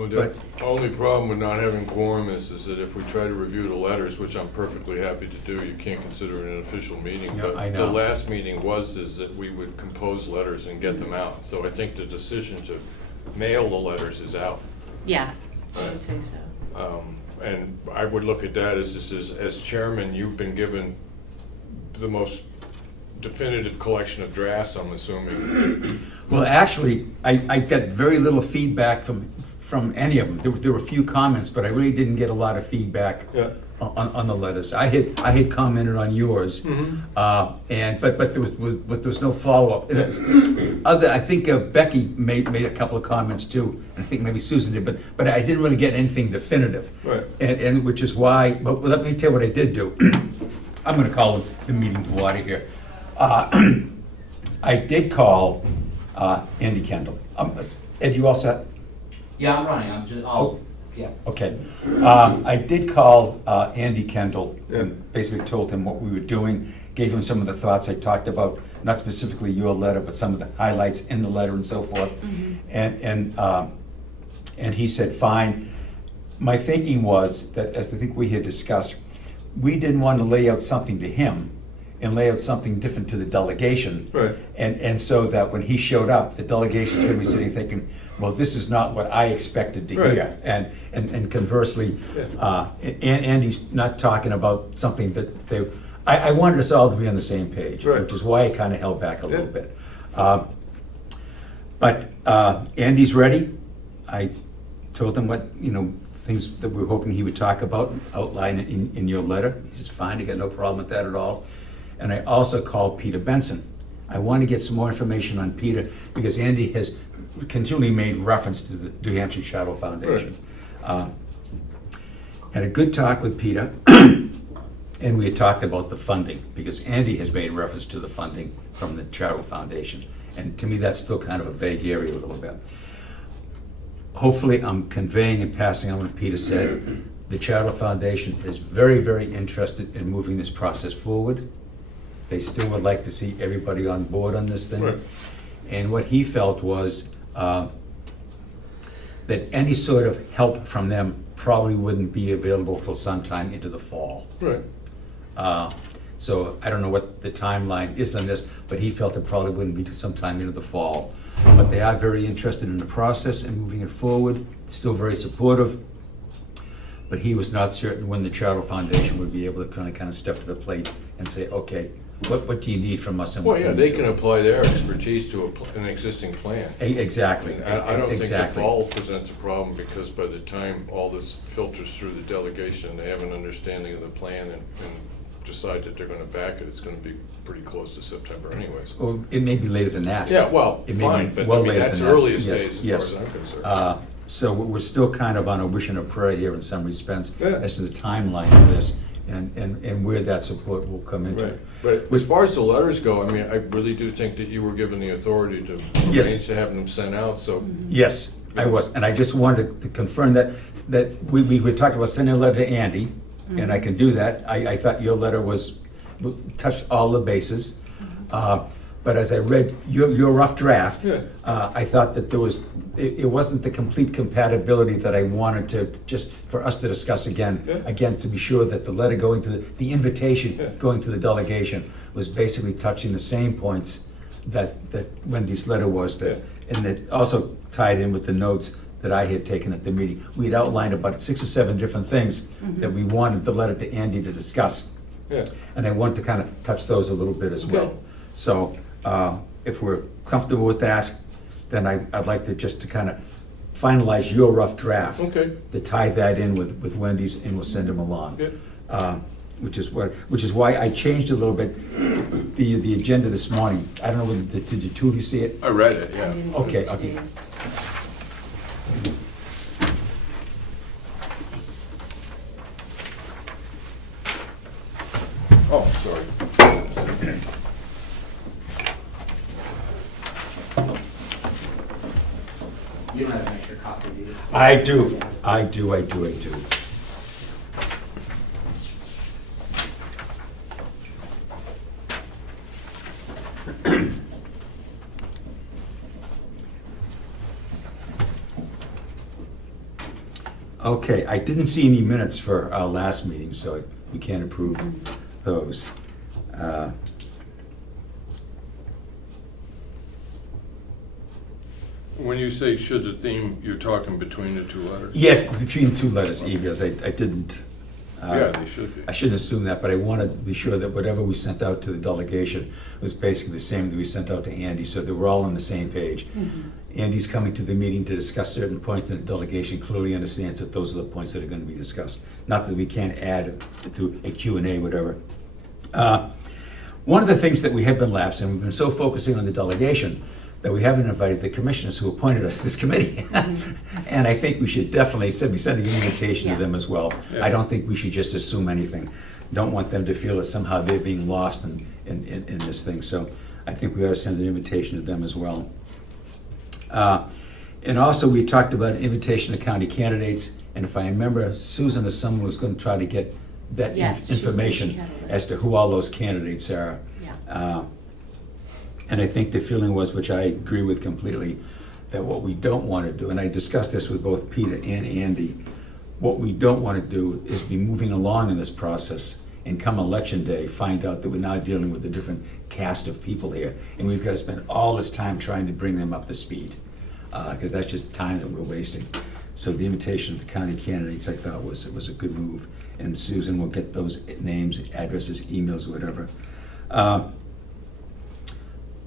Well, the only problem with not having quorum is that if we try to review the letters, which I'm perfectly happy to do, you can't consider it an official meeting. Yeah, But I know. the last meeting is that we would compose letters and get them out. So I think the decision to mail the letters is out. Yeah, I would say so. And I would look at that as chairman, you've been given the most definitive collection of drafts, I'm assuming. Well, actually, I got very little feedback from any of them. There were a few comments, but I really didn't get a lot of feedback Yeah. on the letters. I had commented on yours, but there was no follow up. I think Becky made a couple of comments too. I think maybe Susan did, but I didn't really get anything definitive. Right. And which is why. But let me tell you what I did do. I'm going to call the meeting to order here. I did call Andy Kendall. Ed, you all set? Yeah, I'm running. I'm just. Yeah. Okay. I did call Andy Kendall and basically told him what we were doing, gave him some of the thoughts I talked about, not specifically your letter, but some of the highlights in the letter and so forth. And he said, fine. My thinking was that, as I think we had discussed, we didn't want to lay out something to him and lay out something different to the delegation. Right. And so that when he showed up, the delegation's going to be sitting thinking, well, this is not what I expected to Right. hear. And conversely, Andy's not talking about something that they, I wanted us all to be on the same page, Right. which is why I kind of held back a little Yeah. bit. But Andy's ready. I told him what, things that we were hoping he would talk about, outline it in your letter. He says, fine, I got no problem with that at all. And I also called Peter Benson. I want to get some more information on Peter because Andy has continually made reference to the New Hampshire Charitable Foundation. Had a good talk with Peter, and we had talked about the funding because Andy has made reference to the funding from the Charitable Foundation. And to me, that's still kind of a vague area a little bit. Hopefully, I'm conveying and passing on what Peter said. The Charitable Foundation is very, very interested in moving this process forward. They still would like to see everybody on board on this thing. Right. And what he felt was that any sort of help from them probably wouldn't be available till sometime into the fall. Right. So I don't know what the timeline is on this, but he felt it probably wouldn't be till sometime into the fall. But they are very interested in the process and moving it forward, still very supportive. But he was not certain when the Charitable Foundation would be able to kind of step to the plate and say, okay, what do you need from us? And Well, what yeah, we they do? can apply their expertise to an existing plan. Exactly. I don't think the Exactly. fall presents a problem because by the time all this filters through the delegation, they have an understanding of the plan and decide that they're gonna back it, it's gonna be pretty close to September anyways. Or it may be later than that. Yeah, well, It may fine, be but well I mean, later that's than that. earliest Yes, days as yes. far as I'm concerned. So we're still kind of on a wish and a prayer here in some respects Yeah. as to the timeline of this and where that support will come into Right, it. but as far as the letters go, I mean, I really do think that you were given the authority to Yes. arrange to have them sent out, so. Yes, I was, and I just wanted to confirm that we had talked about sending a letter to Andy, and I can do that. I thought your letter touched all the bases. But as I read your rough draft, Yeah. I thought that it wasn't the complete compatibility that I wanted to, just for us to discuss again. Yeah. Again, to be sure that the letter going to the invitation Yeah. going to the delegation was basically touching the same points that Wendy's letter was, and that also tied in with the notes that I had taken at the meeting. We had outlined about 6 or 7 different things that we wanted the letter to Andy to discuss. Yeah, And I want to kind of touch those a little bit as well. Okay. So if we're comfortable with that, then I'd like to just to kind of finalize your rough draft. Okay. To tie that in with Wendy's, and we'll send them along. Yeah. Which is why I changed a little bit the agenda this morning. I don't know whether did you two of you see it? I read it, I yeah. didn't Okay, see okay. today's. Oh, sorry. You don't have an extra copy, do you? I do. I do. Okay, I didn't see any minutes for our last meeting, so we can't approve those. When you say should the theme, you're talking between the two letters? Yes, between the two letters, because I didn't. Yeah, they should be. I shouldn't assume that, but I want to be sure that whatever we sent out to the delegation was basically the same that we sent out to Andy, so that we're all on the same page. Andy's coming to the meeting to discuss certain points, and the delegation clearly understands that those are the points that are going to be discussed. Not that we can't add to a Q&A, whatever. One of the things that we have been lapsing, we've been so focusing on the delegation that we haven't invited the commissioners who appointed us this committee. And I think we should definitely be sending an invitation to them as well. Yeah. I don't think we should just assume anything. Don't want them to feel that somehow they're being lost in this thing. So I think we ought to send an invitation to them as well. And also, we talked about an invitation to county candidates, and if I remember, Susan or someone was going to try to get that Yes, she said she information had a list. as to who all those candidates are. Yeah. And I think the feeling was, which I agree with completely, that what we don't want to do, and I discussed this with both Peter and Andy, what we don't want to do is be moving along in this process and come election day, find out that we're now dealing with a different cast of people here, and we've got to spend all this time trying to bring them up to speed, because that's just time that we're wasting. So the invitation to the county candidates, I thought was a good move, and Susan will get those names, addresses, emails, whatever.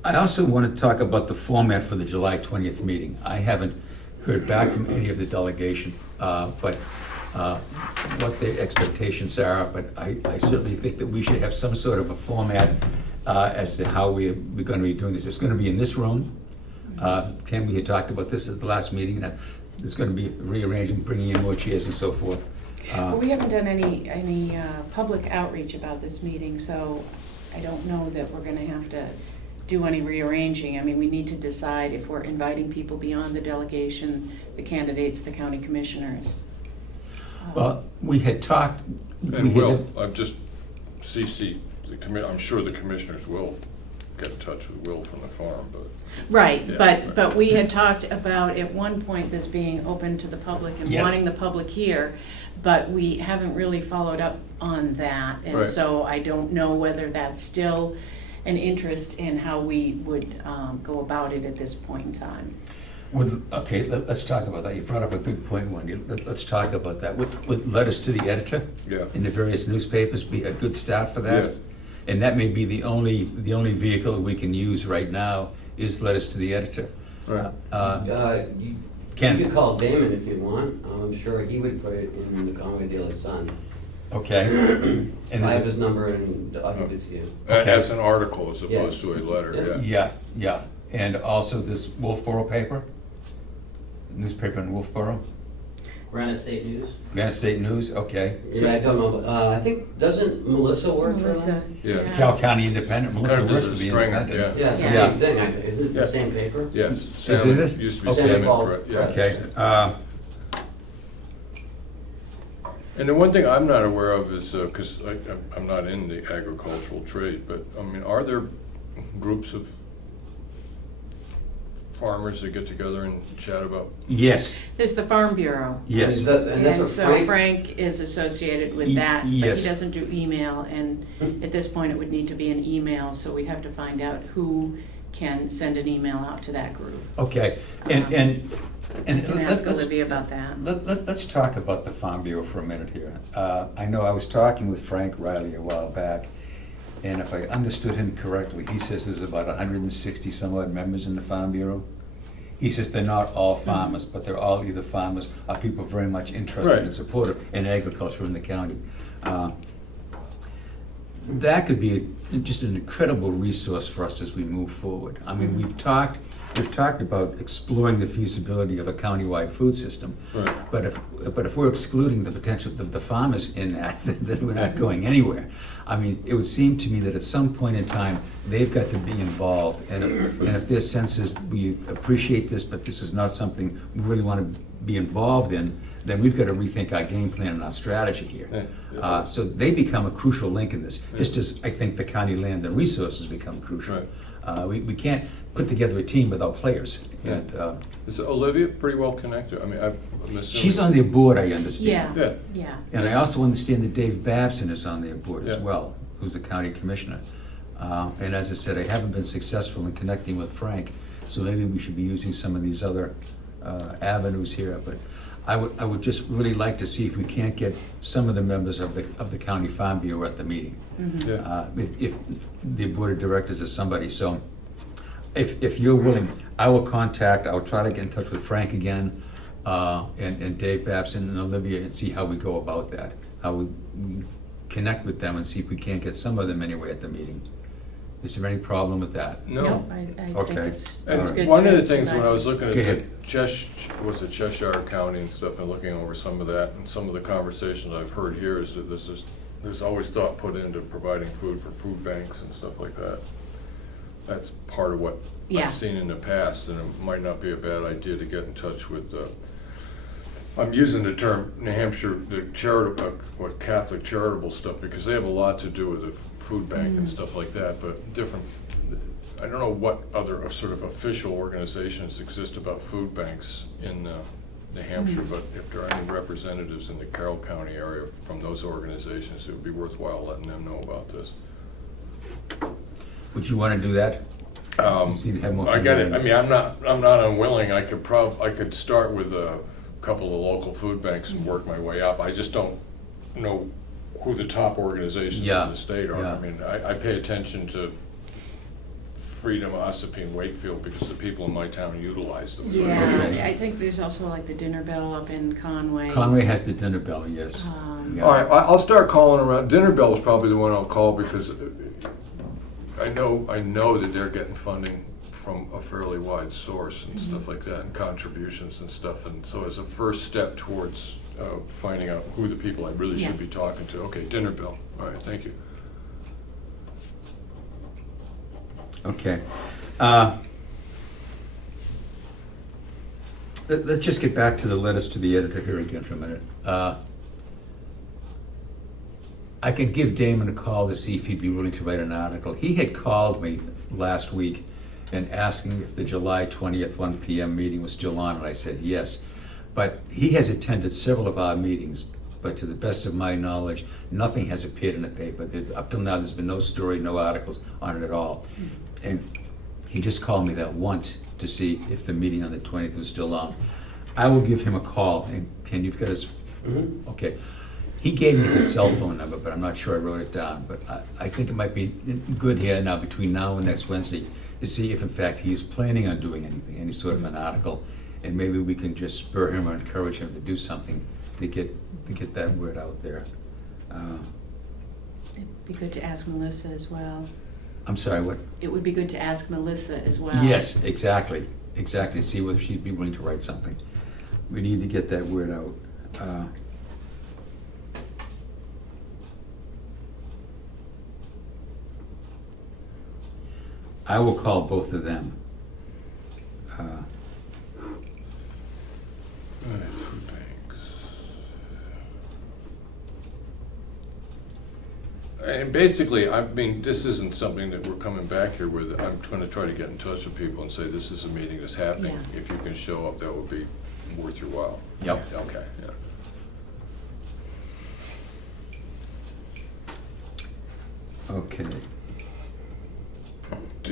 I also want to talk about the format for the July 20th meeting. I haven't heard back from any of the delegation, but what their expectations are, but I certainly think that we should have some sort of a format as to how we're going to be doing this. It's going to be in this room. Ken, we had talked about this at the last meeting, that there's going to be rearranging, bringing in more chairs and so forth. But we haven't done any public outreach about this meeting, so I don't know that we're gonna have to do any rearranging. I mean, we need to decide if we're inviting people beyond the delegation, the candidates, the county commissioners. Well, we had talked. And Will, I've just CC the I'm sure the commissioners will get in touch with Will from the farm, but. Right, Yeah. but we had talked about at one point this being open to the public and Yes. wanting the public here, but we haven't really followed up on that. And Right. so I don't know whether that's still an interest in how we would go about it at this point in time. Okay, let's talk about that. You brought up a good point, Wendy. Let's talk about that. Would letters to the editor Yeah. in the various newspapers be a good start for that? Yes. And that may be the only vehicle that we can use right now is letters to the editor. Right. You Ken. could call Damon if you want. I'm sure he would put it in the County Daily Sun. Okay. And I is have it, his number and I'll give it to you. Okay. As an article as opposed Yes. to a letter, Yeah. yeah. And also this Wolfboro paper, newspaper in Wolfboro, Granite State News. Granite State News. Okay. Yeah, I don't know, but I think, doesn't Melissa work for Melissa, them? Yeah. Cal County Independent. Melissa Kind of works does for a the stringer, Independent. Yeah, it's the Yeah. same thing, I think. Isn't it Yeah. the same paper? Yes. Is Salmon. it? Used to be Okay. salmon, Paul. correct, yeah. Okay. And the one thing I'm not aware of is, because I'm not in the agricultural trade, but, I mean, are there groups of farmers that get together and chat about? Yes. There's the Farm Bureau. Yes. And that's And what so Frank is associated with that, but Yes. he doesn't do email, and at this point, it would need to be an email, so we'd have to find out who can send an email out to that group. Okay. And I can ask let's- Olivia about that. Let's talk about the Farm Bureau for a minute here. I know I was talking with Frank Riley a while back, and if I understood him correctly, he says there's about 160 some odd members in the Farm Bureau. He says they're not all farmers, but they're all either farmers or people very much interested Right. and supportive in agriculture in the county. That could be just an incredible resource for us as we move forward. I mean, we've talked about exploring the feasibility of a countywide food system. Right. But if we're excluding the potential of the farmers in that, then we're not going anywhere. I mean, it would seem to me that at some point in time, they've got to be involved. And if their sense is, we appreciate this, but this is not something we really want to be involved in, then we've got to rethink our game plan and our strategy here. Yeah. So they become a crucial link in this, just as I think the county land and resources become crucial. Right. We can't put together a team without players. Yeah. And, Is Olivia pretty well connected? I mean, I'm assuming. she's on their board, I understand. Yeah, Yeah. yeah. And I also understand that Dave Babson is on their board as Yeah. well, who's a county commissioner. And as I said, I haven't been successful in connecting with Frank, so maybe we should be using some of these other avenues here. But I would just really like to see if we can't get some of the members of the county farm bureau at the meeting. Yeah. If the board of directors or somebody, so if you're willing, I'll try to get in touch with Frank again, and Dave Babson and Olivia, and see how we go about that, how we connect with them and see if we can't get some of them anyway at the meeting. Is there any problem with that? No. I think Okay. it's And good. one of to the things when I provide- was looking at Go the ahead. Cheshire County and stuff and looking over some of that and some of the conversations I've heard here is that there's always thought put into providing food for food banks and stuff like that. That's part of what Yeah. I've seen in the past, and it might not be a bad idea to get in touch with, I'm using the term New Hampshire, the charitable, Catholic charitable stuff, because they have a lot to do with the food bank and stuff like that, but different, I don't know what other sort of official organizations exist about food banks in New Hampshire, but if there are any representatives in the Carroll County area from those organizations, it would be worthwhile letting them know about this. Would you want to do that? So you'd have more I get it. familiarity. I mean, I'm not unwilling. I could start with a couple of local food banks and work my way up. I just don't know who the top organizations Yeah, in the state are. yeah. I mean, I pay attention to Freedom, Ossipee, and Wakefield because the people in my town utilize them. Yeah, Okay. I think there's also like the Dinner Bell up in Conway. Conway has the dinner bell, yes. Yeah. All right, I'll start calling around. Dinner Bell is probably the one I'll call because I know that they're getting funding from a fairly wide source and stuff like that, and contributions and stuff. And so as a first step towards finding out who the people I really Yeah. should be talking to, okay, Dinner Bell. All right, thank you. Okay. Let's just get back to the letters to the editor here again for a minute. I can give Damon a call to see if he'd be willing to write an article. He had called me last week and asking if the July 20th 1 p.m. meeting was still on, and I said yes. But he has attended several of our meetings, but to the best of my knowledge, nothing has appeared in the paper. Up till now, there's been no story, no articles on it at all. And he just called me that once to see if the meeting on the 20th was still on. I will give him a call, and Ken, you've got his, okay. He gave me his cell phone number, but I'm not sure I wrote it down. But I think it might be good here now, between now and next Wednesday, to see if in fact he is planning on doing anything, any sort of an article, and maybe we can just spur him or encourage him to do something to get that word out there. It'd be good to ask Melissa as well. I'm sorry, what? It would be good to ask Melissa as well. Yes, exactly, see whether she'd be willing to write something. We need to get that word out. I will call both of them. All right, food banks. And basically, I mean, this isn't something that we're coming back here with. I'm going to try to get in touch with people and say, this is a meeting that's happening. Yeah. If you can show up, that would be worth your while. Yep. Okay, yeah. Okay.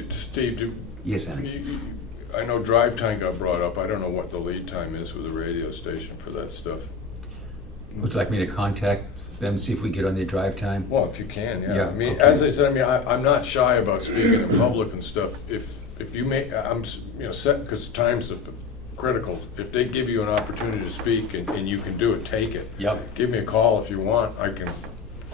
Steve, Yes, Annie. I know drive time got brought up. I don't know what the lead time is with the radio station for that stuff. Would you like me to contact them, see if we get on their drive time? Well, if you can, yeah. Yeah, I mean, okay. as I said, I mean, I'm not shy about speaking in public and stuff. If you make, set, because time's critical. If they give you an opportunity to speak and you can do it, take it. Yep. Give me a call if you want. I can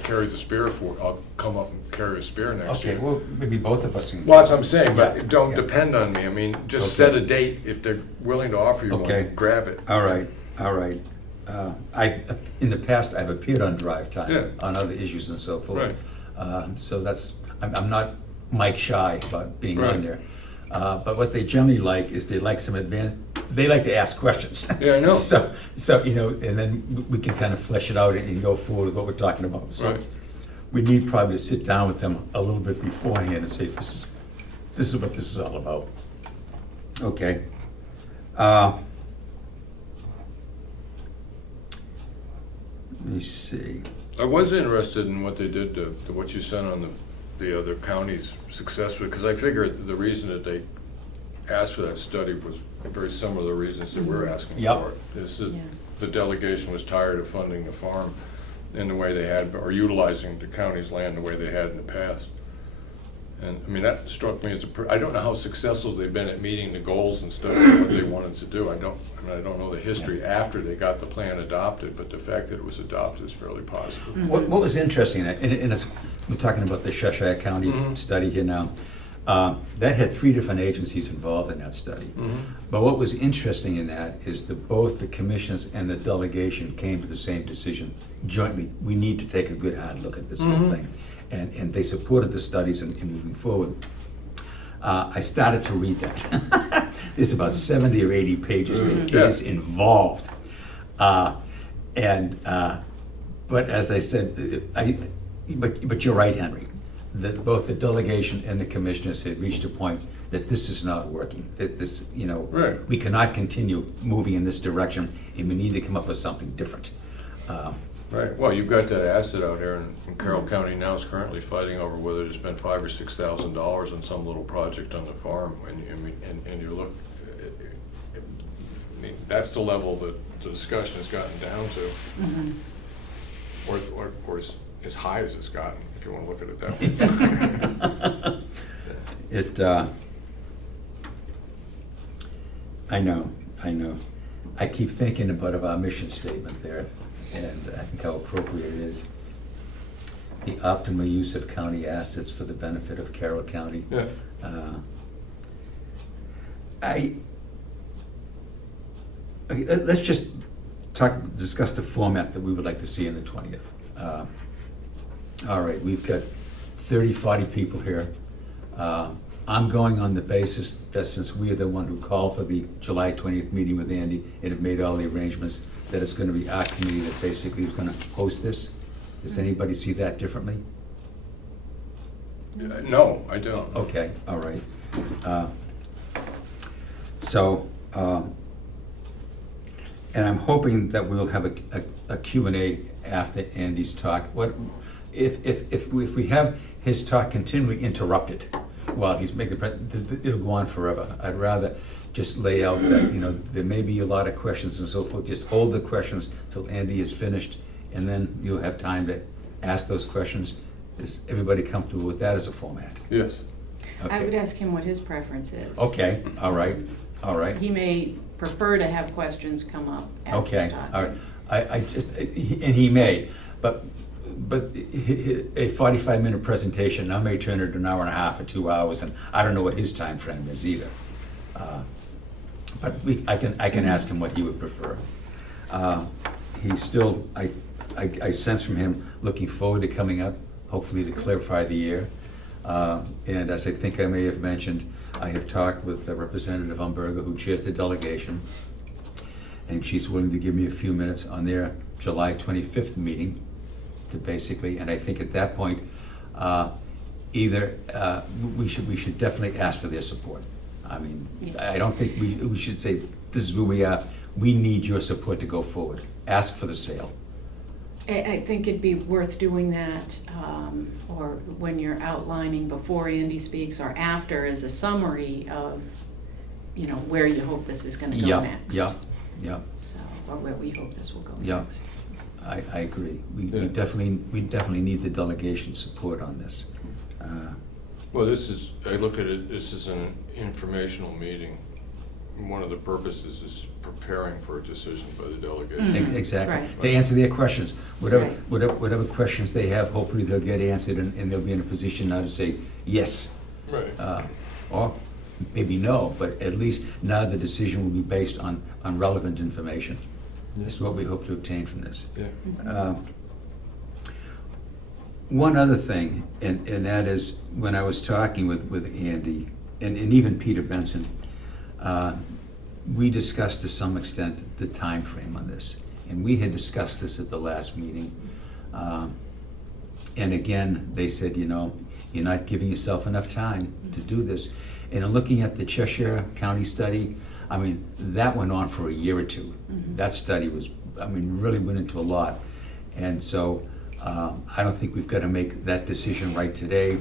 carry the spear for it. I'll come up and carry a spear next year. Okay, well, maybe both of us can. Well, that's what I'm saying, Yeah, but don't yeah. depend on me. I mean, just Okay. set a date. If they're willing to offer you Okay. one, grab it. All right. In the past, I've appeared on drive time, Yeah. on other issues and so forth. Right. So I'm not Mike shy about being Right. on there. But what they generally like is they like they like to ask questions. Yeah, I know. So, and then we can kind of flesh it out and go forward with what we're talking about. So Right. we need probably to sit down with them a little bit beforehand and say, this is what this is all about. Okay. Let me see. I was interested in what they did to what you sent on the other counties' success, because I figured the reason that they asked for that study was very similar to the reasons that we're asking Yep. for it. This is, Yeah. the delegation was tired of funding the farm in the way they had, or utilizing the county's land the way they had in the past. And, I mean, that struck me as I don't know how successful they've been at meeting the goals and stuff, and what they wanted to do. I don't know the history after they got the plan adopted, but the fact that it was adopted is fairly positive. What was interesting, and it's, we're talking about the Cheshire County study here now, that had 3 different agencies involved in that study. But what was interesting in that is that both the commissioners and the delegation came to the same decision jointly. We need to take a good hard look at this whole thing. And they supported the studies in moving forward. I started to read that. It's about 70 or 80 pages. It is involved. But as I said, but you're right, Henry. That both the delegation and the commissioners had reached a point that this is not working. That this, Right. we cannot continue moving in this direction, and we need to come up with something different. Right, well, you've got that asset out there, and Carroll County now is currently fighting over whether to spend $5,000 or $6,000 on some little project on the farm, and you look, I mean, that's the level that the discussion has gotten down to, or as high as it's gotten, if you want to look at it that way. I know. I keep thinking about our mission statement there, and I think how appropriate it is. The optimal use of county assets for the benefit of Carroll County. Yeah. Let's just discuss the format that we would like to see in the 20th. All right, we've got 30, 40 people here. I'm going on the basis that since we are the one who called for the July 20th meeting with Andy and have made all the arrangements, that it's going to be our committee that basically is going to host this. Does anybody see that differently? No, I don't. Okay, all right. And I'm hoping that we'll have a Q&A after Andy's talk. What if we have his talk continually interrupted while he's making it'll go on forever. I'd rather just lay out that there may be a lot of questions and so forth. Just hold the questions till Andy is finished, and then you'll have time to ask those questions. Is everybody comfortable with that as a format? Yes. I would Okay. ask him what his preference is. Okay, all right. He may prefer to have questions come up as he's Okay, talking. all right. I just, and he may, but a 45-minute presentation, I may turn it to an hour and a half or 2 hours, and I don't know what his time frame is either. But I can ask him what he would prefer. He's still, I sense from him, looking forward to coming up, hopefully to clarify the year. And as I think I may have mentioned, I have talked with Representative Umberger, who chairs the delegation, and she's willing to give me a few minutes on their July 25th meeting to basically, and I think at that point, we should definitely ask for their support. I mean, Yeah. I don't think we should say, this is where we are, we need your support to go forward. Ask for the sale. I think it'd be worth doing that, or when you're outlining before Andy speaks or after, as a summary of, where you hope this is gonna go next. Yeah. So, or where we hope this will go Yeah. next. I agree. We Yeah. definitely need the delegation's support on this. Well, I look at it, this is an informational meeting. One of the purposes is preparing for a decision by the delegation. Exactly. Right. They answer their questions. Right. Whatever questions they have, hopefully they'll get answered, and they'll be in a position now to say yes. Right. Or maybe no, but at least now the decision will be based on relevant information. This is what we hope to obtain from this. Yeah. One other thing, and that is when I was talking with Andy and even Peter Benson, we discussed to some extent the time frame on this, and we had discussed this at the last meeting. And again, they said, you're not giving yourself enough time to do this. And in looking at the Cheshire County study, I mean, that went on for a year or two. That study was, I mean, really went into a lot. And so I don't think we've got to make that decision right today,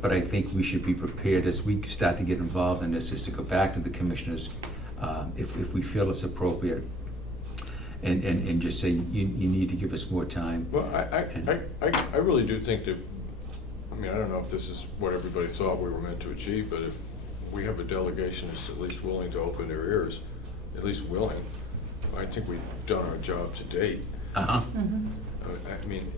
but I think we should be prepared as we start to get involved in this, is to go back to the commissioners if we feel it's appropriate, and just say, you need to give us more time. Well, I really do think that, I mean, I don't know if this is what everybody thought we were meant to achieve, but if we have a delegation that's at least willing to open their ears, at least willing, I think we've done our job to date. Uh-huh. I mean,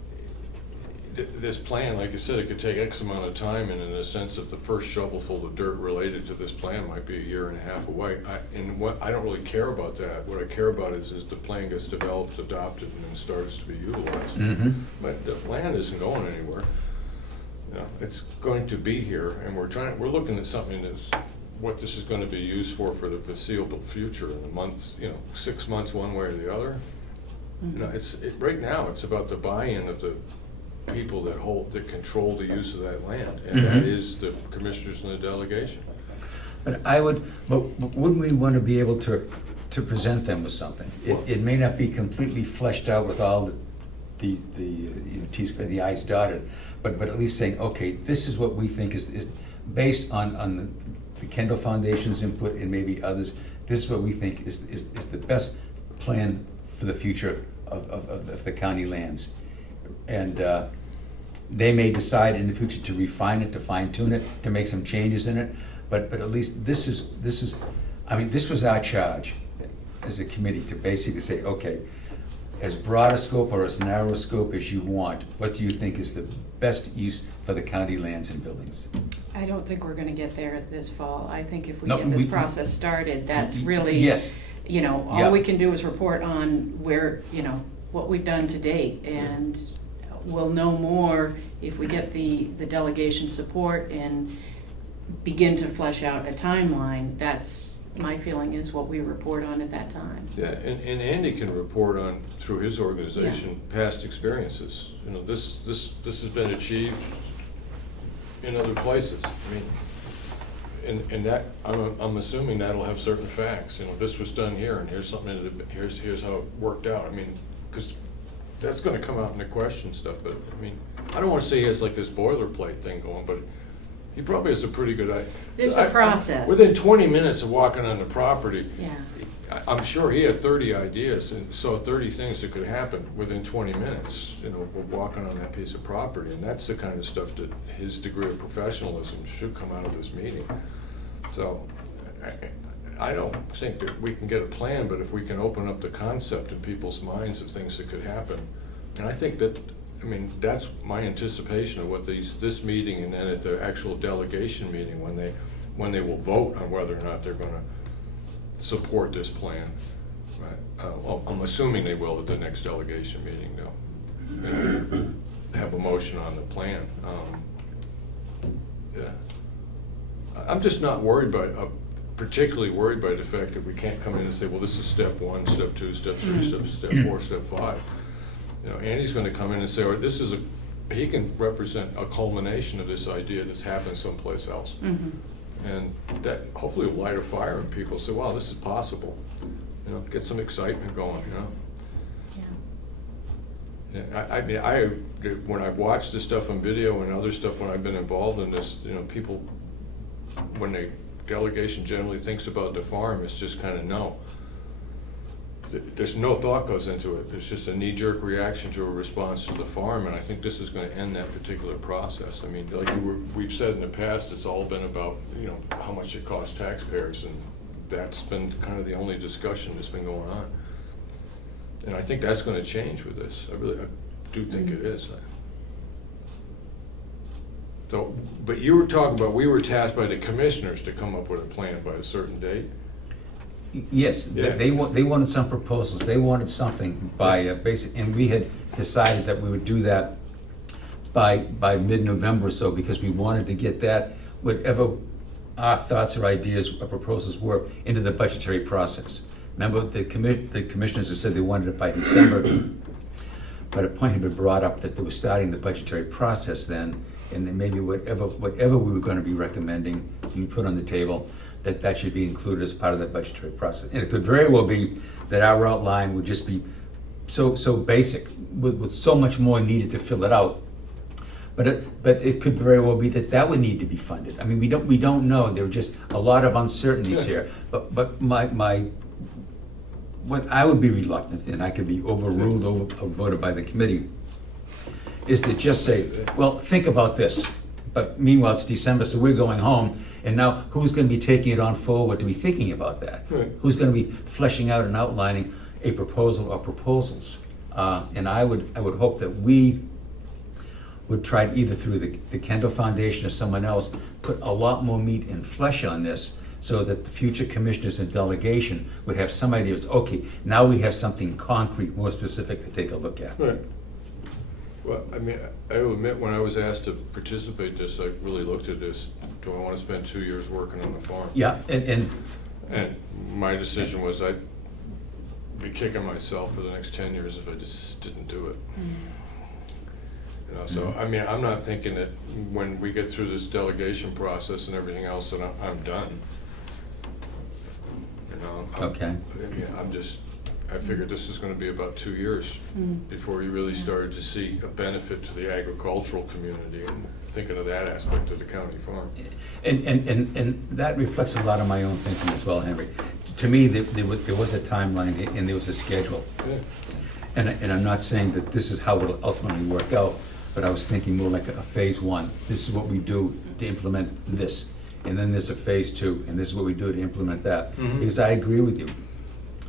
this plan, like you said, it could take X amount of time, and in a sense, if the first shovelful of dirt related to this plan might be a year and a half away, I don't really care about that. What I care about is the plan gets developed, adopted, and then starts to be utilized. But the plan isn't going anywhere. You know, it's going to be here, and we're looking at something that's what this is going to be used for the foreseeable future in the months, 6 months one way or the other. You know, right now it's about the buy-in of the people that control the use of that land, and that is the commissioners and the delegation. But wouldn't we want to be able to present them with something? It may not be completely fleshed out with all the T's, the I's dotted, but at least saying, okay, this is what we think is based on the Kendall Foundation's input and maybe others. This is what we think is the best plan for the future of the county lands. And they may decide in the future to refine it, to fine tune it, to make some changes in it. But at least this was our charge as a committee, to basically say, okay, as broad a scope or as narrow a scope as you want, what do you think is the best use for the county lands and buildings? I don't think we're gonna get there this fall. I think if we No, get this we- process started, that's really, Yes. all we can do is report on where, what we've done to date, and we'll know more if we get the delegation support and begin to flesh out a timeline. That's, my feeling is what we report on at that time. Yeah, and Andy can report on, through his organization, past experiences. This has been achieved in other places. I mean, and that, I'm assuming that'll have certain facts. This was done here, and here's something here's how it worked out. I mean, because that's going to come out in the question stuff. But I mean, I don't want to say he has like this boilerplate thing going, but he probably has a pretty good idea. There's a process. Within 20 minutes of walking on the property, Yeah. I'm sure he had 30 ideas and saw 30 things that could happen within 20 minutes, of walking on that piece of property. And that's the kind of stuff that his degree of professionalism should come out of this meeting. So I don't think that we can get a plan, but if we can open up the concept in people's minds of things that could happen. And I think that, that's my anticipation of what this meeting, and then at the actual delegation meeting, when they will vote on whether or not they're gonna support this plan. Right? Well, I'm assuming they will at the next delegation meeting, though. And have a motion on the plan. Yeah. I'm just not particularly worried by the fact that we can't come in and say, well, this is step 1, step 2, step 3, step 4, step 5. Andy's going to come in and say, he can represent a culmination of this idea that's happened someplace else. And that hopefully will light a fire in people, say, wow, this is possible. Get some excitement going, Yeah, when I've watched this stuff on video and other stuff when I've been involved in this, people, when the delegation generally thinks about the farm, it's just kind of no. There's no thought goes into it. There's just a knee-jerk reaction to a response to the farm, and I think this is going to end that particular process. I mean, like we've said in the past, it's all been about, how much it costs taxpayers, and that's been kind of the only discussion that's been going on. And I think that's going to change with this. I do think it is. So, but you were talking about, we were tasked by the commissioners to come up with a plan by a certain date. Yes, Yeah. they wanted some proposals. They wanted something by basic, and we had decided that we would do that by mid-November or so, because we wanted to get that, whatever our thoughts or ideas or proposals were, into the budgetary process. Remember, the commissioners had said they wanted it by December, but a point had been brought up that they were starting the budgetary process then, and then maybe whatever we were going to be recommending you put on the table, that should be included as part of that budgetary process. And it could very well be that our outline would just be so basic, with so much more needed to fill it out. But it could very well be that would need to be funded. I mean, we don't know. There are just a lot of uncertainties here. But what I would be reluctant, and I could be overruled or voted by the committee, is to just say, well, think about this. But meanwhile, it's December, so we're going home, and now who's going to be taking it on forward to be thinking about that? Right. Who's going to be fleshing out and outlining a proposal or proposals? And I would hope that we would try, either through the Kendall Foundation or someone else, put a lot more meat and flesh on this, so that the future commissioners and delegation would have some idea of, okay, now we have something concrete, more specific to take a look at. Right. Well, I mean, I will admit, when I was asked to participate in this, I really looked at this, do I want to spend 2 years working on the farm? Yeah, and And my decision was I'd be kicking myself for the next 10 years if I just didn't do it. You know, so, I mean, I'm not thinking that when we get through this delegation process and everything else, that I'm done. You know, Okay. I figured this is gonna be about 2 years before you really started to see a benefit to the agricultural community, and thinking of that aspect of the county farm. And that reflects a lot of my own thinking as well, Henry. To me, there was a timeline and there was a schedule. Yeah. And I'm not saying that this is how it'll ultimately work out, but I was thinking more like a phase one. This is what we do to implement this. And then there's a phase two, and this is what we do to implement that. Mhm. Because I agree with you.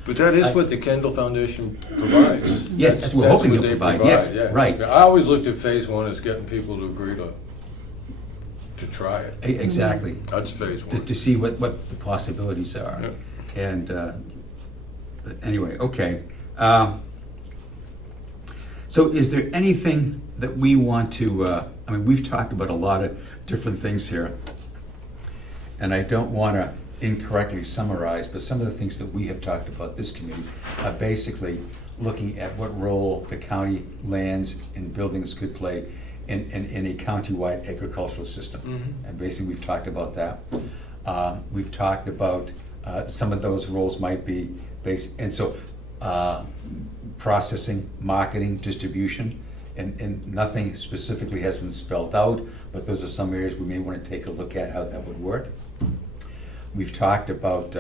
But that is what the Kendall Foundation provides. Yes, that's what we're hoping what to they provide. Yes, yeah. right. I always looked at phase one as getting people to agree to try it. Exactly. That's phase one. To see what the possibilities are. Yeah. And, but anyway, okay. So is there anything that we want to, I mean, we've talked about a lot of different things here, and I don't want to incorrectly summarize, but some of the things that we have talked about this committee are basically looking at what role the county lands and buildings could play in a county-wide agricultural system. Mhm. And basically, we've talked about that. We've talked about some of those roles might be processing, marketing, distribution, and nothing specifically has been spelled out, but those are some areas we may want to take a look at how that would work. We've talked about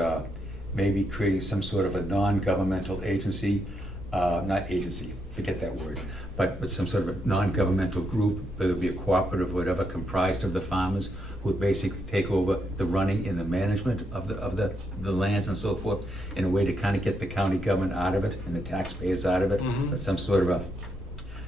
maybe creating some sort of a non-governmental agency, not agency, forget that word, but some sort of a non-governmental group, whether it be a cooperative or whatever, comprised of the farmers, who would basically take over the running and the management of the lands and so forth, in a way to kind of get the county government out of it and the taxpayers out of it, Mhm. but some sort of a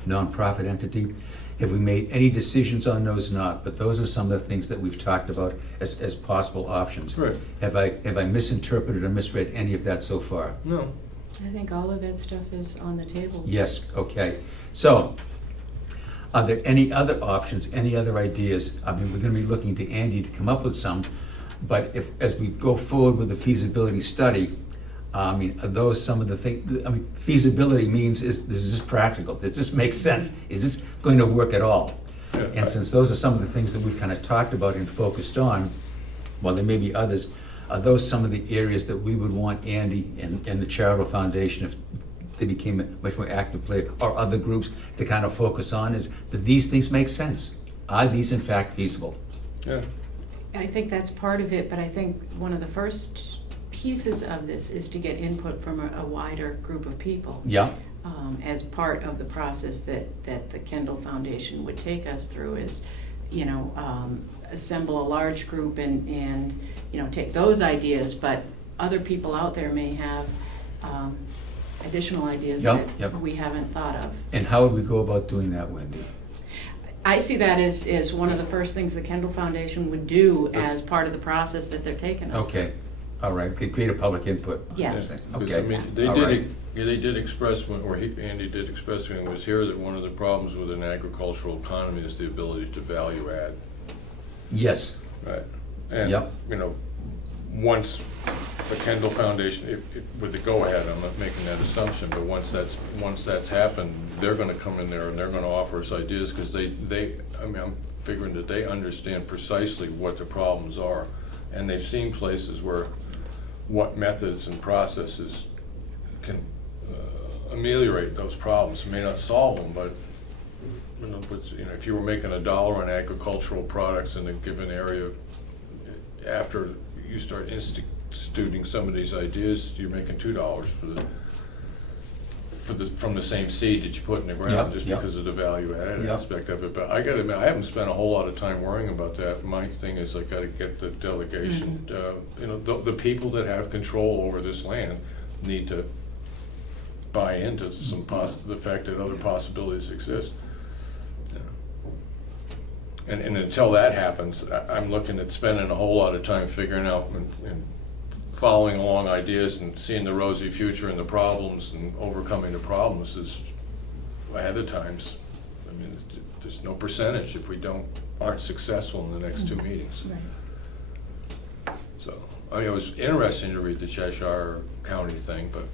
non-profit entity. Have we made any decisions on those? Not, but those are some of the things that we've talked about as possible options. Right. Have I misinterpreted or misread any of that so far? No. I think all of that stuff is on the table. Yes, okay. So, are there any other options, any other ideas? I mean, we're gonna be looking to Andy to come up with some, but as we go forward with the feasibility study, I mean, are those some of the things, I mean, feasibility means, is this practical? Does this make sense? Is this going to work at all? Yeah, And since those are some of the things that we've kind of talked about and focused on, while there may be others, are those some of the areas that we would want Andy and the Charitable Foundation, if they became a much more active player, or other groups, to kind of focus on, is that these things make sense? Are these in fact feasible? Yeah. I think that's part of it, but I think one of the first pieces of this is to get input from a wider group of people. Yeah, As part of the process that the Kendall Foundation would take us through, is, assemble a large group and take those ideas, but other people out there may have additional ideas Yep. that we haven't thought of. and how would we go about doing that, Wendy? I see that as one of the first things the Kendall Foundation would do as part of the process that they're taking us through. Okay, all right, could create a public input. Yes. Because, Okay, I mean, they all did, right. they did express, Andy did express when he was here, that one of the problems with an agricultural economy is the ability to value add. Yes, Right. And, Yep. Once the Kendall Foundation, with the go-ahead, I'm not making that assumption, but once that's happened, they're gonna come in there and they're gonna offer us ideas, because I'm figuring that they understand precisely what the problems are And they've seen places where what methods and processes can ameliorate those problems. May not solve them, but if you were making $1 on agricultural products in a given area, after you start instituting some of these ideas, you're making $2 from the same seed that you put in the ground, Yep, just yep. because of the value added Yep. aspect of it. But I gotta admit, I haven't spent a whole lot of time worrying about that. My thing is I gotta get the delegation, the people that have control over this land need to buy into some the fact that other possibilities exist. And until that happens, I'm looking at spending a whole lot of time figuring out and following along ideas and seeing the rosy future and the problems and overcoming the problems is ahead of times. I mean, there's no percentage if we aren't successful in the next 2 meetings. Right. So, I mean, it was interesting to read the Cheshire County thing, but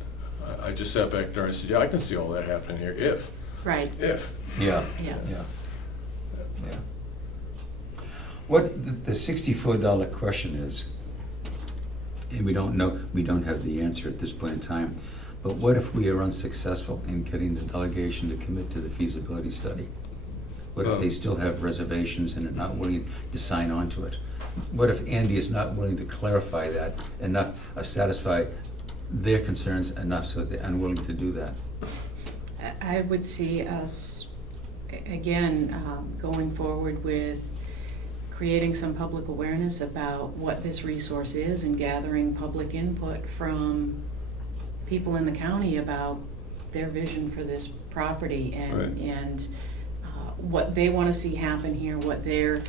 I just sat back there and said, yeah, I can see all that happening here if. Right. If. Yeah. Yeah. What the $64 question is, and we don't know, we don't have the answer at this point in time, but what if we are unsuccessful in getting the delegation to commit to the feasibility study? What if they still have reservations and are not willing to sign on to it? What if Andy is not willing to clarify that enough, or satisfy their concerns enough so they're unwilling to do that? I would see us, again, going forward with creating some public awareness about what this resource is and gathering public input from people in the county about their vision for this property and what they want to see happen here, what their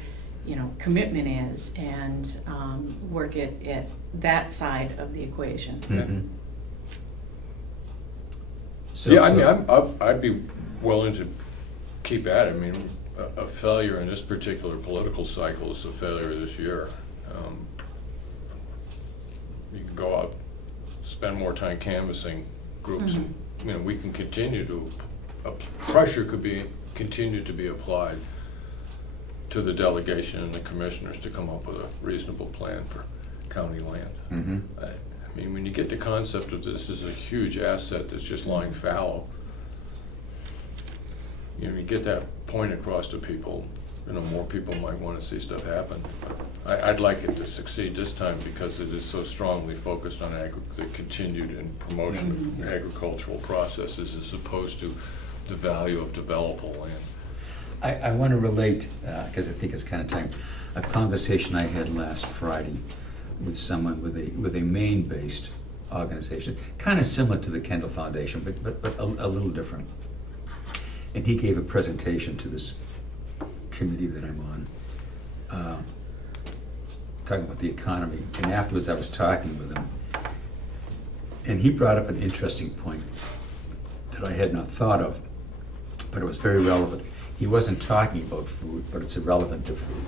commitment is, and work at that side of the equation. Mm-hmm. Yeah, I mean, I'd be willing to keep at it. I mean, a failure in this particular political cycle is a failure this year. You can go out, spend more time canvassing groups, and we can continue to, pressure could continue to be applied to the delegation and the commissioners to come up with a reasonable plan for county land. Mm-hmm. I mean, when you get the concept of this as a huge asset that's just lying fallow, you get that point across to people, more people might want to see stuff happen. I'd like it to succeed this time because it is so strongly focused on the continued and promotion of agricultural processes as opposed to the value of developable land. I want to relate, because I think it's kind of time, a conversation I had last Friday with someone with a Maine-based organization, kind of similar to the Kendall Foundation, but a little different. And he gave a presentation to this committee that I'm on, talking about the economy. And afterwards I was talking with him, and he brought up an interesting point that I had not thought of, but it was very relevant. He wasn't talking about food, but it's irrelevant to food.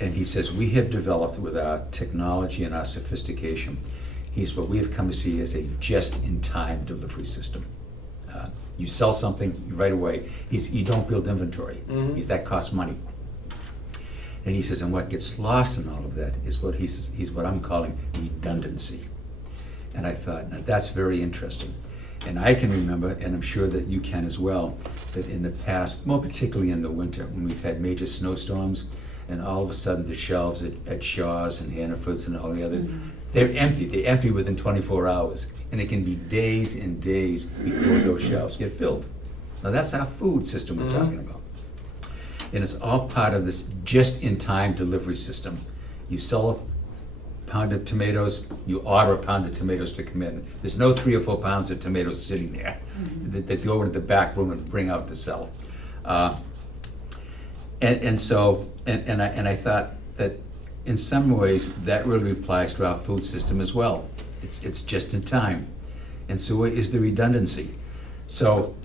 And he says, we have developed with our technology and our sophistication, what we have come to see as a just-in-time delivery system. You sell something right away. You don't build inventory. That costs money. And he says, and what gets lost in all of that is what I'm calling redundancy. And I thought, now that's very interesting. And I can remember, and I'm sure that you can as well, that in the past, more particularly in the winter, when we've had major snowstorms, and all of a sudden the shelves at Shaw's and Hannaford's and all the other, they're empty. They're empty within 24 hours. And it can be days and days before those shelves get filled. Now that's our food system we're talking about. And it's all part of this just-in-time delivery system. You sell a pound of tomatoes, you order a pound of tomatoes to come in. There's no 3 or 4 pounds of tomatoes sitting there that go into the back room and bring out to sell. And I thought that in some ways that really applies to our food system as well. It's just in time. And so is the redundancy. So,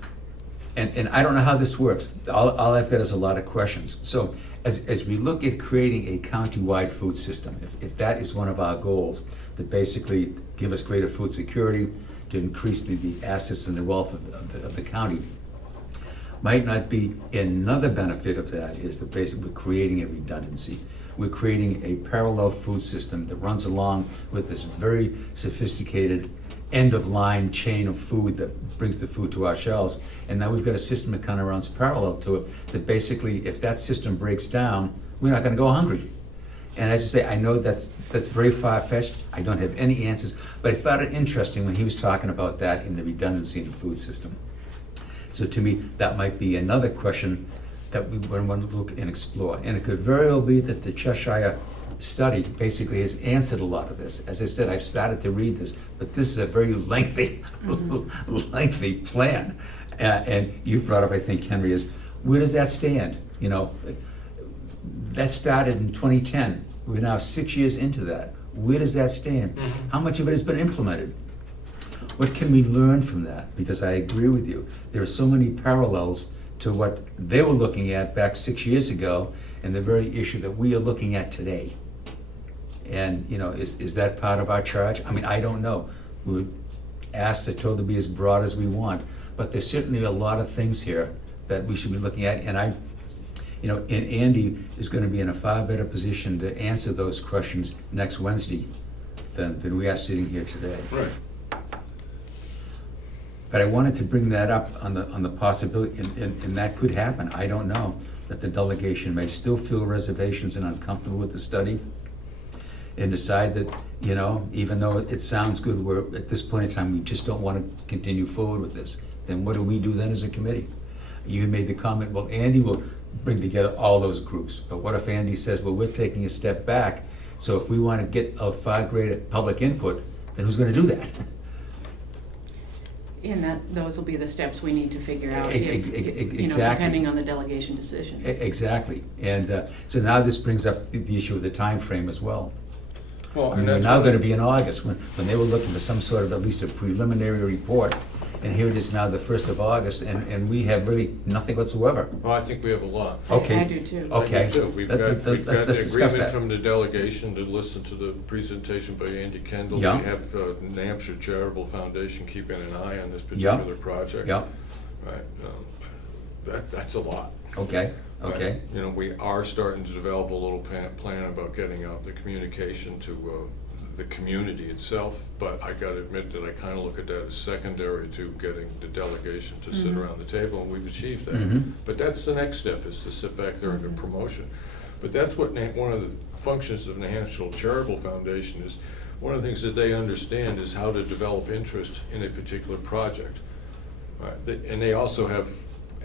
and I don't know how this works. All I've got is a lot of questions. So as we look at creating a county-wide food system, if that is one of our goals, to basically give us greater food security, to increase the assets and the wealth of the county, might not be another benefit of that is the basic, we're creating a redundancy. we're creating a parallel food system that runs along with this very sophisticated end-of-line chain of food that brings the food to our shelves. And now we've got a system that kind of runs parallel to it, that basically, if that system breaks down, we're not gonna go hungry. And as I say, I know that's very far-fetched, I don't have any answers, but I found it interesting when he was talking about that in the redundancy in the food system. So to me, that might be another question that we would want to look and explore. And it could very well be that the Cheshire study basically has answered a lot of this. As I said, I've started to read this, but this is a very lengthy, lengthy plan. And you brought up, I think, Henry, is where does that stand? You know, that started in 2010. We're now 6 years into that. Where does that stand? How much of it has been implemented? What can we learn from that? Because I agree with you. There are so many parallels to what they were looking at back 6 years ago and the very issue that we are looking at today. And, you know, is that part of our charge? I mean, I don't know. We were asked or told to be as broad as we want, but there's certainly a lot of things here that we should be looking at. And and Andy is going to be in a far better position to answer those questions next Wednesday than we are sitting here today. Right. But I wanted to bring that up on the possibility, and that could happen. I don't know, that the delegation may still feel reservations and uncomfortable with the study and decide that, you know, even though it sounds good, we're at this point in time, we just don't want to continue forward with this. Then what do we do then as a committee? You made the comment, well, Andy will bring together all those groups. But what if Andy says, well, we're taking a step back, so if we want to get a far greater public input, then who's going to do that? And those will be the steps we need to figure out, Exactly. depending on the delegation decision. Exactly. And so now this brings up the issue of the time frame as well. Well, I mean, we're now going to be in August, when they were looking for some sort of at least a preliminary report. And here it is now, the 1st of August, and we have really nothing whatsoever. Well, I think we have a lot. Okay. I do too. Okay. I do too. We've got Let's discuss agreement that. from the delegation to listen to the presentation by Andy Kendall. Yeah. We have New Hampshire Charitable Foundation keeping an eye on this particular project. Yeah, Right. That's a lot. okay, Right. okay. You know, we are starting to develop a little plan about getting out the communication to the community itself, but I gotta admit that I kinda look at that as secondary to getting the delegation to sit around the table, and we've achieved that. Mhm. But that's the next step, is to sit back there and do promotion. But that's what one of the functions of New Hampshire Charitable Foundation is. One of the things that they understand is how to develop interest in a particular project. And they also have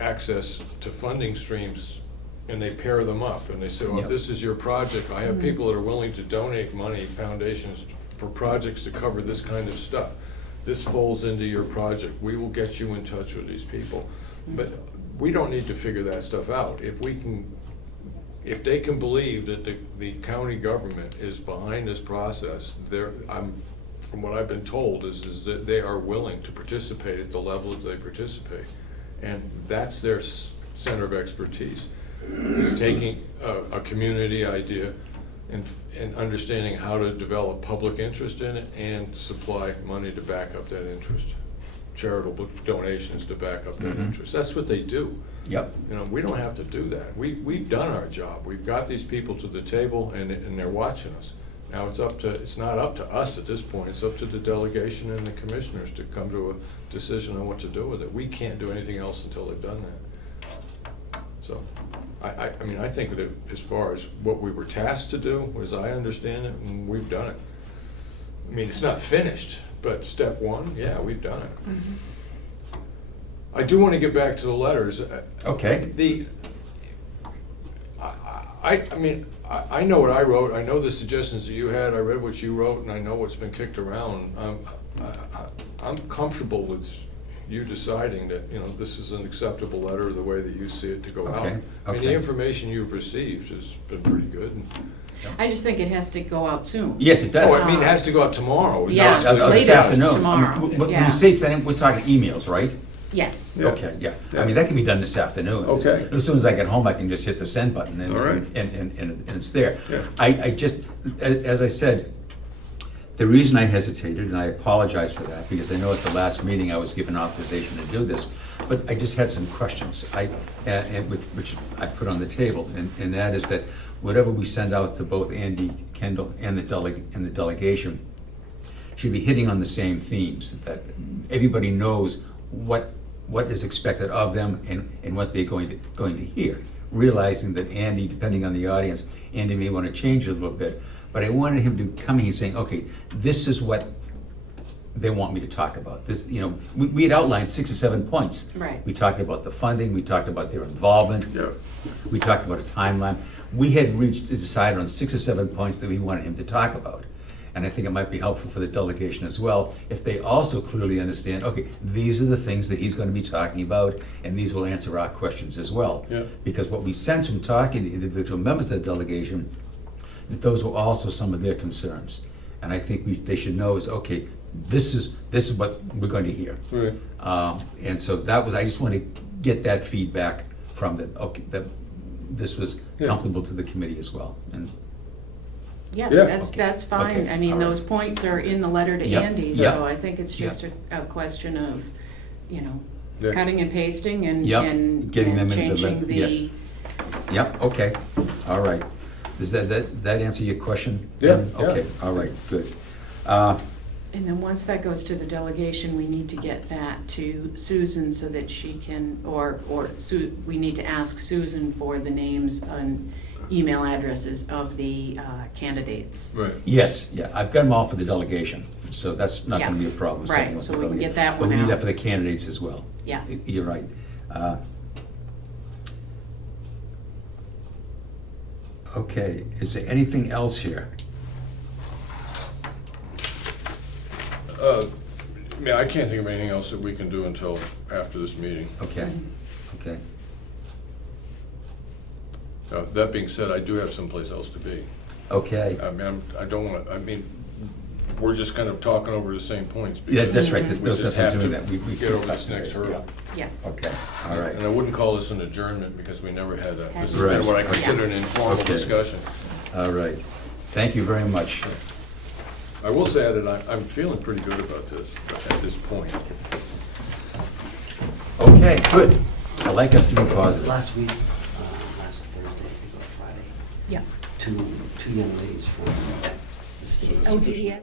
access to funding streams, and they pair them up, and they say, well, if Yep. this is your project, I have people that are willing to donate money, foundations, for projects to cover this kind of stuff. This falls into your project, we will get you in touch with these people. But we don't need to figure that stuff out. If they can believe that the county government is behind this process, from what I've been told, is that they are willing to participate at the level that they participate. And that's their center of expertise, is taking a community idea and understanding how to develop public interest in it and supply money to back up that interest, charitable donations to back up that interest. That's what they do. Yep. You know, we don't have to do that. We've done our job. We've got these people to the table, and they're watching us. Now it's not up to us at this point. It's up to the delegation and the commissioners to come to a decision on what to do with it. We can't do anything else until they've done that. So, I mean, I think that as far as what we were tasked to do, as I understand it, we've done it. I mean, it's not finished, but step one, yeah, we've done it. I do want to get back to the letters. Okay. I know what I wrote. I know the suggestions that you had. I read what you wrote, and I know what's been kicked around. I'm comfortable with you deciding that, you know, this is an acceptable letter the way that you see it to go out. Okay, I mean, the okay. information you've received has been pretty good. I just think it has to go out soon. Yes, it does. Oh, I mean, it has to go out tomorrow. Yeah. No, Latest This afternoon. tomorrow, When yeah. you say sending, we're talking emails, right? Yes. Yeah. Okay, yeah. I mean, that can be done this afternoon. Okay. As soon as I get home, I can just hit the send button and, All right. and it's there. Yeah. I just, as I said, the reason I hesitated, and I apologize for that, because I know at the last meeting I was given authorization to do this, But I just had some questions, which I put on the table, and that is that whatever we send out to both Andy Kendall and the delegation should be hitting on the same themes, that everybody knows what is expected of them and what they're going to hear. Realizing that Andy, depending on the audience, Andy may want to change it a little bit, but I wanted him to come here saying, okay, this is what they want me to talk about. This, we had outlined 6 or 7 points. Right. We talked about the funding, we talked about their involvement, Yeah. we talked about a timeline. We had decided on 6 or 7 points that we wanted him to talk about. And I think it might be helpful for the delegation as well, if they also clearly understand, okay, these are the things that he's going to be talking about, and these will answer our questions as well. Yeah. Because what we sense from talking to individual members of the delegation, that those were also some of their concerns. And I think they should know is, okay, this is what we're going to hear. Right. And so I just want to get that feedback from them, okay, that this was Yeah. comfortable to the committee as well. And Yeah, Yeah. that's fine. Okay. I mean, All right. those points are in the letter to Yep. Andy, Yep. so I think it's just Yep. a question of, Yeah. cutting and pasting and Yep. and Getting them and into the changing the. yes. Yep, okay, all right. Does that answer your question? Yeah, yeah. Okay, all right, good. And then once that goes to the delegation, we need to get that to Susan so that she can, we need to ask Susan for the names and email addresses of the candidates. Right. Yes, yeah, I've got them all for the delegation, so that's not gonna be a problem. Right, setting up so the we can delegation. get that one But we need out. that for the candidates as well. Yeah. You're right. Okay, is there anything else here? I can't think of anything else that we can do until after this meeting. Okay, okay. That being said, I do have someplace else to be. Okay, I don't want to, we're just kind of talking over the same points. yeah, because that's right, there's we no just sense in have doing to that. We get over talked this next about this, hurdle. Yeah. yeah. Okay, all right. And I wouldn't call this an adjournment because we never had that. This has Right. been what I consider an informal Okay. discussion. All right. Thank you very much. I will say that I'm feeling pretty good about this at this point. Okay, good. I like us to be positive. Last week, last Thursday, I think, or Friday, Yeah. two young ladies from the state. Oh, DES?